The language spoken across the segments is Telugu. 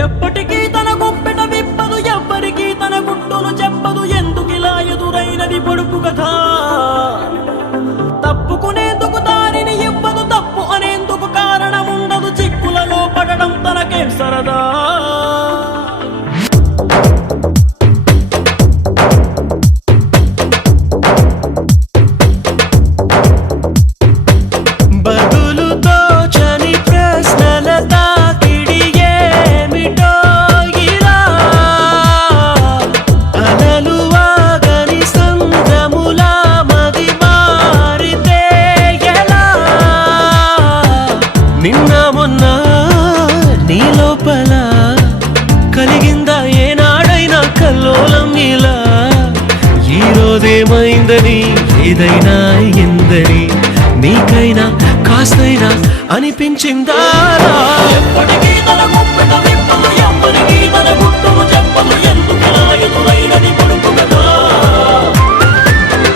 ఎప్పటికీ తన గుప్పెట విప్పదు, ఎవ్వరికీ తన గుట్టును చెప్పదు. ఎందుకిలా ఎదురైనది పొడుపు కథ? తప్పుకునేందుకు దారిని ఇవ్వదు, తప్పు అనేందుకు కారణముండదు. చిక్కులలో పడడం తనకేం సరదా? కలిగిందా ఏనాడైనా కల్లోలం ఇలా? ఈరోజేమైందని ఏదైనా అయిందని నీకైనా కాస్తైనా అనిపించిందా? ఎప్పటికీ తన గుప్పెట విప్పదు, ఎవ్వరికీ తన గుట్టును చెప్పదు. ఎందుకిలా ఎదురైనది పొడుపు కథ?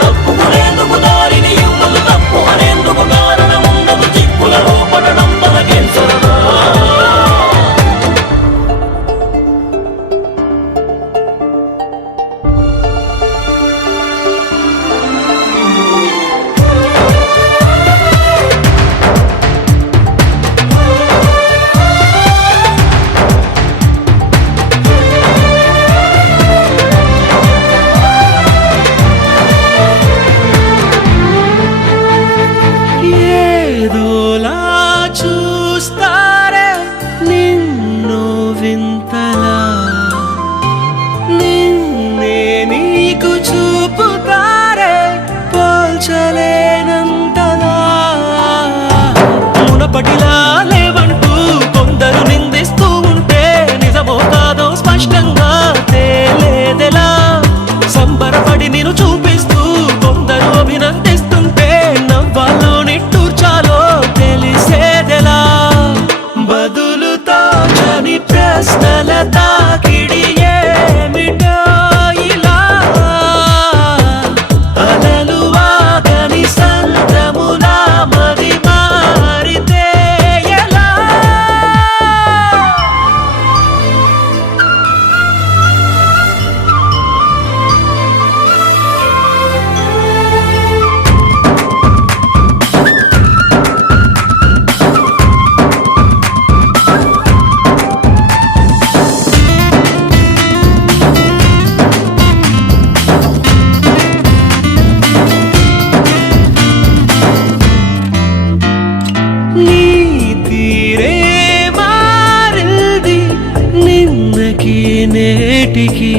తప్పుకునేందుకు దారిని ఇవ్వదు, తప్పు అనేందుకు కారణముండదు. చిక్కులలో పడడం తనకేం సరదా? చూస్తారే నిన్ను వింతలా, నిన్నే నీకు చూపుతారే పోల్చలేనంతలా. మునపటిలా లేవంటూ కొందరు నిందిస్తూ ఉంటే నిజమో కాదో స్పష్టంగా తేలేదెలా? సంబరపడి నేను చూపిస్తూ కొందరు అభినందిస్తుంటే నవ్వాలో నిట్టూర్చాలో తెలిసేదెలా? బదులుతో చని ప్రశ్నల తాకిడి ఏమిటో ఇలా? అలలు వాగని సంద్రములా మది మారితే ఎలా? నేటికి